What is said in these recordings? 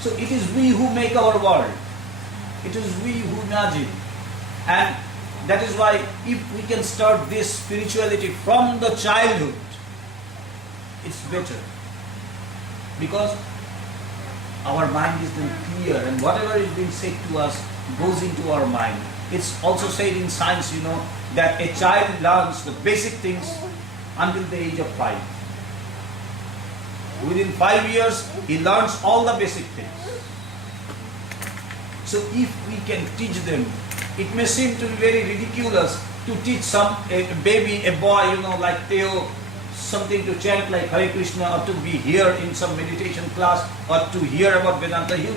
So it is we who make our world. It is we who imagine. And that is why if we can start this spirituality from the childhood, it's better. Because our mind is then clear, and whatever is being said to us goes into our mind. It's also said in science, that a child learns the basic things until the age of 5. Within 5 years, he learns all the basic things. So if we can teach them, it may seem to be very ridiculous to teach a baby, a boy, like Theo, something to chant like Hare Krishna, or to be here in some meditation class, or to hear about Vedanta. He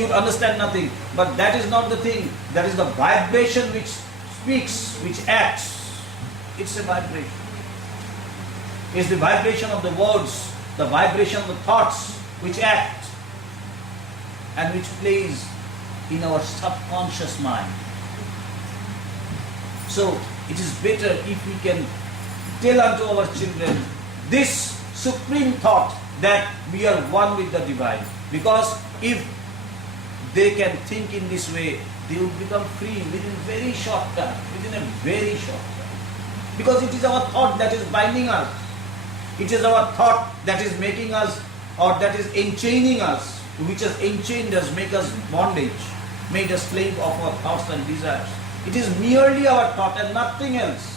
would understand nothing. But that is not the thing. That is the vibration which speaks, which acts. It's a vibration. It's the vibration of the words, the vibration of the thoughts which act and which plays in our subconscious mind. So it is better if we can tell unto our children this supreme thought that we are one with the divine. Because if they can think in this way, they will become free within a very short time. Because it is our thought that is binding us. It is our thought that is making us, or that is enchaining us, which has enchained us, make us bondage, made us slave of our thoughts and desires. It is merely our thought and nothing else.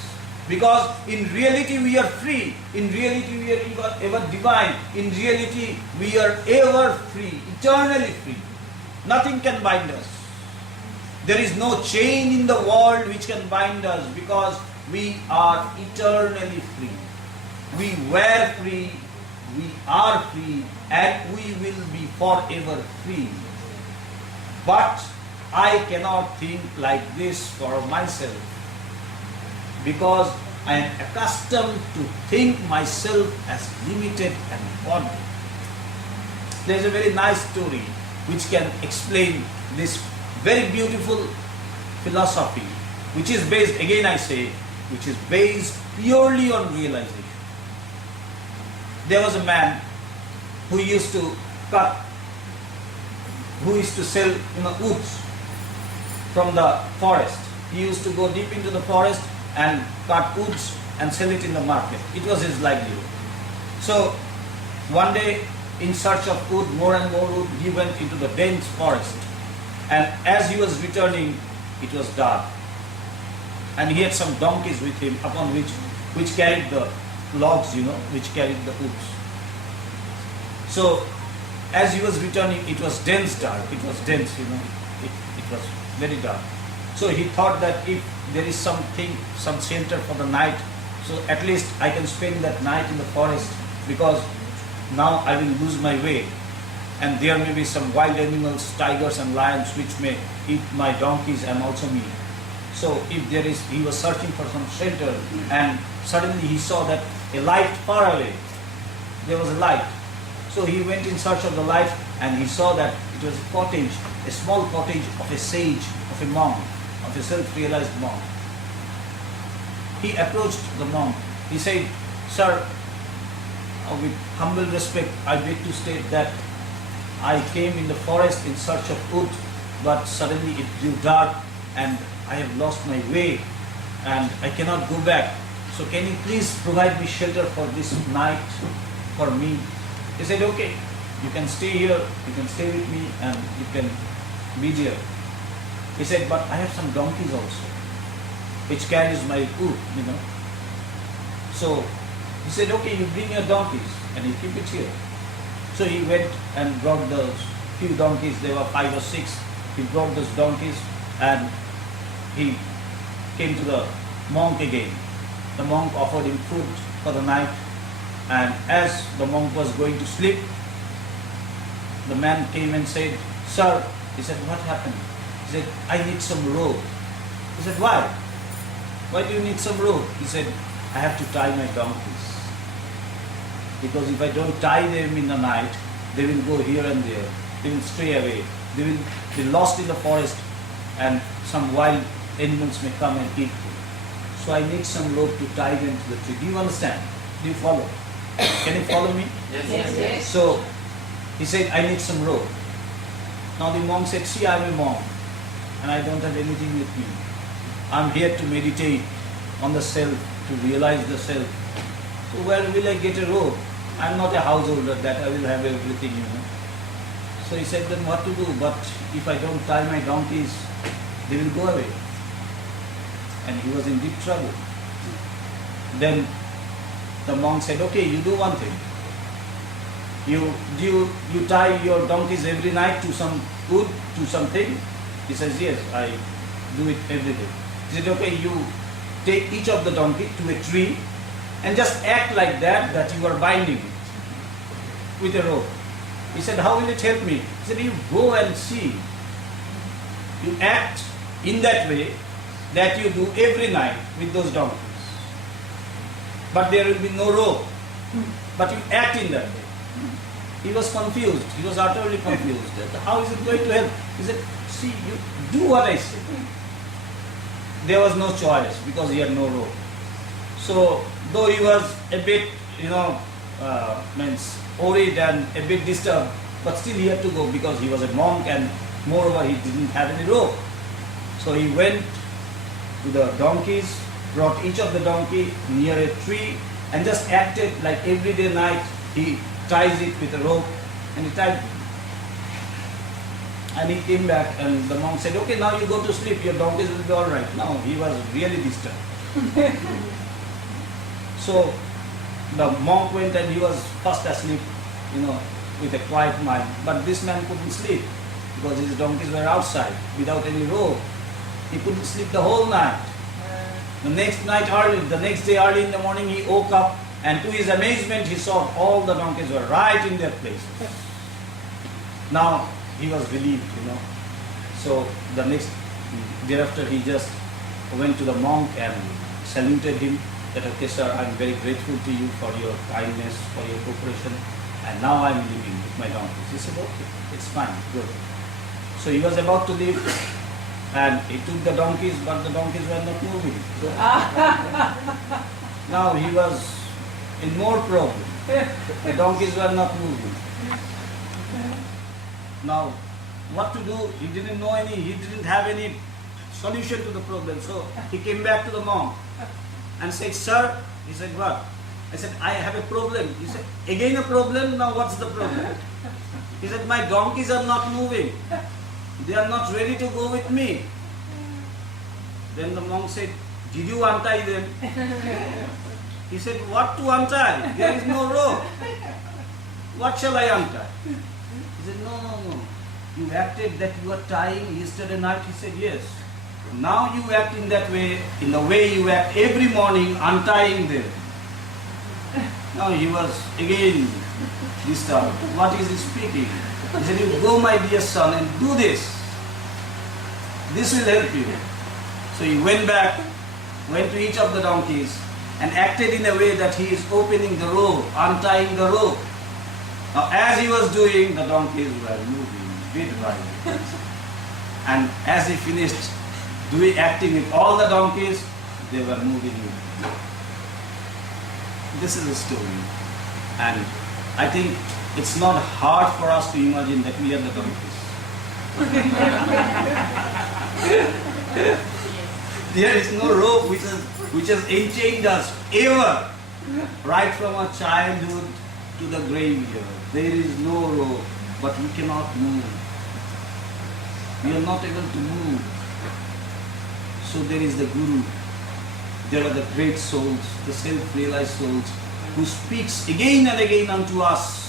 Because in reality we are free. In reality we are ever divine. In reality we are ever free, eternally free. Nothing can bind us. There is no chain in the world which can bind us, because we are eternally free. We were free, we are free, and we will be forever free. But I cannot think like this for myself, because I am accustomed to think myself as limited and bonded. There is a very nice story which can explain this very beautiful philosophy, which is based, again I say, which is based purely on realization. There was a man who used to sell woods from the forest. He used to go deep into the forest and cut woods and sell it in the market. It was his livelihood. So one day, in search of wood, more and more wood, he went into the dense forest. And as he was returning, it was dark. And he had some donkeys with him, upon which carried the logs, which carried the woods. So as he was returning, it was dense dark. It was dense, it was very dark. So he thought that if there is some shelter for the night, so at least I can spend that night in the forest, because now I will lose my way. And there may be some wild animals, tigers and lions, which may eat my donkeys and also me. So he was searching for some shelter, and suddenly he saw that a light far away. There was a light. So he went in search of the light, and he saw that it was a cottage, a small cottage of a sage, of a monk, of a self-realized monk. He approached the monk. He said, "Sir, with humble respect, I beg to state that I came in the forest in search of wood, but suddenly it grew dark and I have lost my way and I cannot go back. So can you please provide me shelter for this night for me?" He said, "Okay, you can stay here, you can stay with me and you can be there." He said, "But I have some donkeys also, which carries my wood, So he said, "Okay, you bring your donkeys and you keep it here." So he went and brought those few donkeys. There were 5 or 6. He brought those donkeys and he came to the monk again. The monk offered him food for the night, and as the monk was going to sleep, the man came and said, "Sir," he said, "what happened?" He said, "I need some rope." He said, "Why? Why do you need some rope?" He said, "I have to tie my donkeys. Because if I don't tie them in the night, they will go here and there. They will stray away. They will be lost in the forest, and some wild animals may come and eat them. So I need some rope to tie them to the tree." Do you understand? Do you follow? Can you follow me? Yes. So he said, "I need some rope." Now the monk said, see, I am a monk and I don't have anything with me. I am here to meditate on the self, to realize the self. So where will I get a robe? I am not a householder that I will have everything, So he said, then what to do? But if I don't tie my donkeys, they will go away. And he was in deep trouble. Then the monk said, okay, you do one thing. You tie your donkeys every night to some wood, to something? He says, yes, I do it every day. He said, okay, you take each of the donkey to a tree and just act like that you are binding it with a rope. He said, how will it help me? He said, you go and see. You act in that way that you do every night with those donkeys. But there will be no rope. But you act in that way. He was confused. He was utterly confused. How is it going to help? He said, see, you do what I say. There was no choice because he had no rope. So, though he was a bit, worried and a bit disturbed, but still he had to go because he was a monk and moreover he didn't have any rope. So he went to the donkeys, brought each of the donkey near a tree and just acted like every day night he ties it with a rope and he tied it. And he came back and the monk said, okay, now you go to sleep, your donkeys will be alright. Now he was really disturbed. So the monk went and he was fast asleep, with a quiet mind. But this man couldn't sleep because his donkeys were outside without any rope. He couldn't sleep the whole night. The next day early in the morning he woke up and to his amazement he saw all the donkeys were right in their places. Now he was relieved, So thereafter he just went to the monk and saluted him that, okay sir, I am very grateful to you for your kindness, for your cooperation, and now I am leaving with my donkeys. He said, okay, it's fine, good. So he was about to leave and he took the donkeys, but the donkeys were not moving. So now he was in more problem. The donkeys were not moving. Now, what to do? He didn't have any solution to the problem. So he came back to the monk and said, sir, he said, what? I said, I have a problem. He said, again a problem? Now what's the problem? He said, my donkeys are not moving. They are not ready to go with me. Then the monk said, did you untie them? He said, what to untie? There is no rope. What shall I untie? He said, no. You acted that you were tying yesterday night. He said, yes. Now you act in that way, in the way you act every morning, untying them. Now he was again disturbed. What is he speaking? He said, you go my dear son and do this. This will help you. So he went back, went to each of the donkeys and acted in a way that he is opening the rope, untying the rope. Now as he was doing, the donkeys were moving bit by bit. And as he finished acting with all the donkeys, they were moving with him. This is a story. And I think it's not hard for us to imagine that we are the donkeys. There is no rope which has enchained us ever, right from our childhood to the graveyard. There is no rope, but we cannot move. We are not able to move. So there is the Guru. There are the great souls, the self-realized souls, who speaks again and again unto us,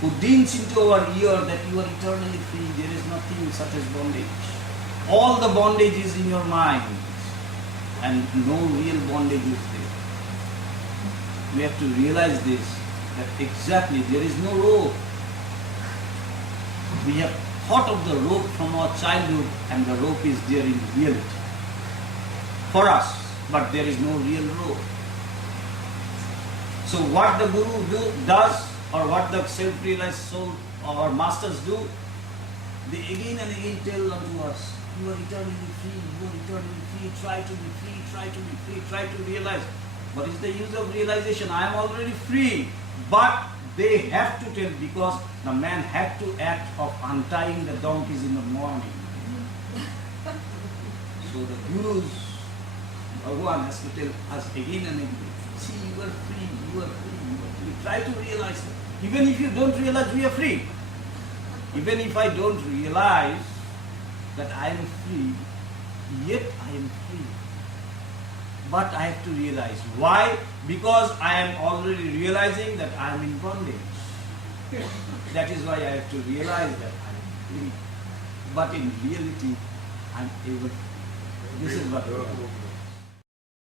who dings into our ear that you are eternally free. There is nothing such as bondage. All the bondage is in your mind, and no real bondage is there. We have to realize this, that exactly there is no rope. We have thought of the rope from our childhood, and the rope is there in reality for us, but there is no real rope. So what the Guru does, or what the self-realized soul or masters do, they again and again tell unto us, you are eternally free, you are eternally free, try to be free, try to be free, try to realize. What is the use of realization? I am already free, but They have to tell, because the man had to act of untying the donkeys in the morning. So the Gurus, Bhagavan has to tell us again and again, see, you are free, you are free, you are free. Try to realize that. Even if you don't realize we are free. Even if I don't realize that I am free, yet I am free. But I have to realize. Why? Because I am already realizing that I am in bondage. That is why I have to realize that I am free. But in reality, I am able. This is what.